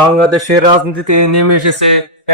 বাংলাদেশের রাজনীতিতে নেমে এসেছে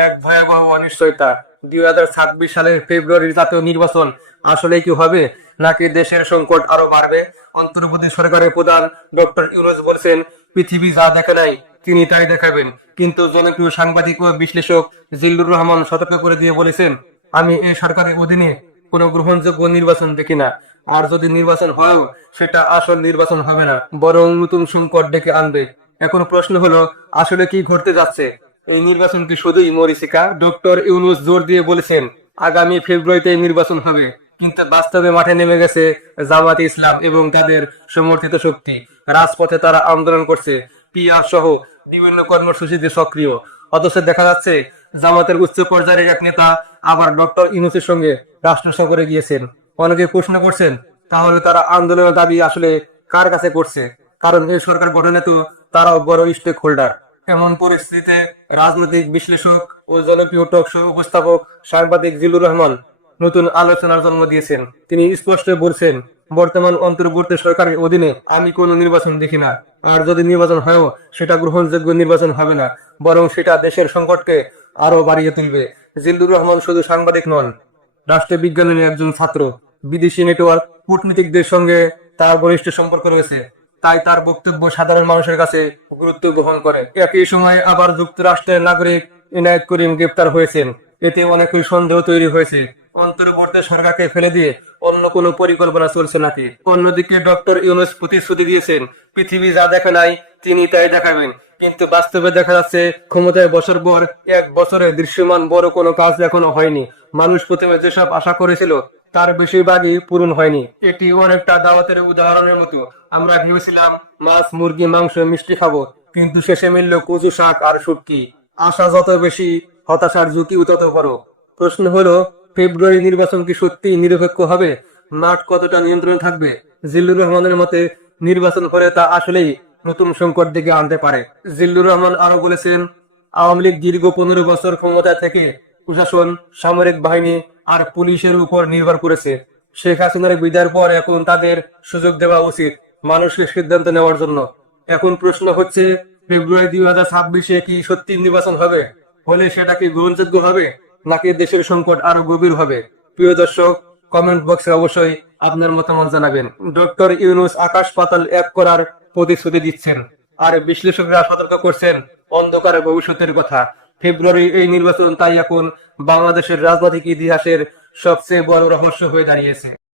এক ভয়াবহ অনিশ্চয়তা। দুই হাজার ছাব্বিশ সালের ফেব্রুয়ারির জাতীয় নির্বাচন আসলে কি হবে, নাকি দেশের সংকট আরও বাড়বে? অন্তর্বর্তী সরকারের প্রধান ডক্টর ইউনুস বলছেন, পৃথিবী যা দেখে নাই, তিনি তাই দেখাবেন। কিন্তু জনপ্রিয় সাংবাদিক ও বিশ্লেষক জিল্লুর রহমান সতর্ক করে দিয়ে বলেছেন, আমি এই সরকারের অধীনে কোনো গ্রহণযোগ্য নির্বাচন দেখি না। আর যদি নির্বাচন হয়ও, সেটা আসল নির্বাচন হবে না, বরং নতুন সংকট ডেকে আনবে। এখন প্রশ্ন হলো, আসলে কি ঘটতে যাচ্ছে? এই নির্বাচন কি শুধুই মরিচিকা? ডক্টর ইউনুস জোর দিয়ে বলেছেন, আগামী ফেব্রুয়ারিতে নির্বাচন হবে। কিন্তু বাস্তবে মাঠে নেমে গেছে জামাত ইসলাম এবং তাদের সমর্থিত শক্তি। রাজপথে তারা আন্দোলন করছে, পিআর সহ বিভিন্ন কর্মসূচিতে সক্রিয়। অথচ দেখা যাচ্ছে, জামাতের উচ্চ পর্যায়ের এক নেতা আবার ডক্টর ইউনুসের সঙ্গে রাষ্ট্র সফরে গিয়েছেন। অনেকে প্রশ্ন করছেন, তাহলে তারা আন্দোলনের দাবি আসলে কার কাছে করছে? কারণ এই সরকার গঠনে তো তারাও বড় স্টেক হোল্ডার। এমন পরিস্থিতিতে রাজনৈতিক বিশ্লেষক ও জনপ্রিয় টক শো উপস্থাপক সাংবাদিক জিলুর রহমান নতুন আলোচনার জন্ম দিয়েছেন। তিনি স্পষ্ট বলছেন, বর্তমান অন্তর্বর্তী সরকারের অধীনে আমি কোনো নির্বাচন দেখি না। আর যদি নির্বাচন হয়ও, সেটা গ্রহণযোগ্য নির্বাচন হবে না। বরং সেটা দেশের সংকটকে আরও বাড়িয়ে তুলবে। জিল্লুর রহমান শুধু সাংবাদিক নন, রাষ্ট্রবিজ্ঞানের একজন ছাত্র। বিদেশি নেটওয়ার্ক, কূটনীতিকদের সঙ্গে তার ঘনিষ্ঠ সম্পর্ক রয়েছে। তাই তার বক্তব্য সাধারণ মানুষের কাছে গুরুত্ব বহন করে। একই সময় আবার যুক্তরাষ্ট্রের নাগরিক ইনায়েত করিম গ্রেপ্তার হয়েছেন। এতে অনেকের সন্দেহ তৈরি হয়েছে। অন্তর্বর্তী সরকারকে ফেলে দিয়ে অন্য কোনো পরিকল্পনা চলছে নাকি? অন্যদিকে ডক্টর ইউনুস প্রতিশ্রুতি দিয়েছেন, পৃথিবী যা দেখে নাই, তিনি তাই দেখাবেন। কিন্তু বাস্তবে দেখা যাচ্ছে, ক্ষমতায় বছর পর এক বছরে দৃশ্যমান বড় কোনো কাজ এখনও হয়নি। মানুষ প্রথমে যেসব আশা করেছিল তার বেশিরভাগই পূরণ হয়নি। এটি অনেকটা দাওয়াতের উদাহরণের মতো। আমরা ভেবেছিলাম মাছ, মুরগি, মাংস, মিষ্টি খাব, কিন্তু শেষে মিলল কচু শাক আর শুটকি। আশা যত বেশি, হতাশার ঝুঁকিও তত বড়। প্রশ্ন হলো, ফেব্রুয়ারি নির্বাচন কি সত্যি নিরপেক্ষ হবে? মাঠ কতটা নিয়ন্ত্রণে থাকবে? জিল্লুর রহমানের মতে, নির্বাচন করে তা আসলেই নতুন সংকট দিকে আনতে পারে। জিল্লুর রহমান আরও বলেছেন, আওয়ামী লীগ দীর্ঘ পনেরো বছর ক্ষমতা থেকে প্রশাসন, সামরিক বাহিনী আর পুলিশের উপর নির্ভর করেছে। শেখ হাসিনার বিদায়ের পর এখন তাদের সুযোগ দেওয়া উচিত মানুষকে সিদ্ধান্ত নেওয়ার জন্য। এখন প্রশ্ন হচ্ছে, ফেব্রুয়ারি দুই হাজার ছাব্বিশে কি সত্যি নির্বাচন হবে? হলে সেটা কি গ্রহণযোগ্য হবে? নাকি দেশের সংকট আরও গভীর হবে? প্রিয় দর্শক কমেন্ট বক্সে অবশ্যই আপনার মতামত জানাবেন। ডক্টর ইউনুস আকাশ পাতাল এক করার প্রতিশ্রুতি দিচ্ছেন। আর বিশ্লেষকরা সতর্ক করছেন, অন্ধকার ভবিষ্যতের কথা। ফেব্রুয়ারি এই নির্বাচন তাই এখন বাংলাদেশের রাজনৈতিক ইতিহাসের সবচেয়ে বড় রহস্য হয়ে দাঁড়িয়েছে।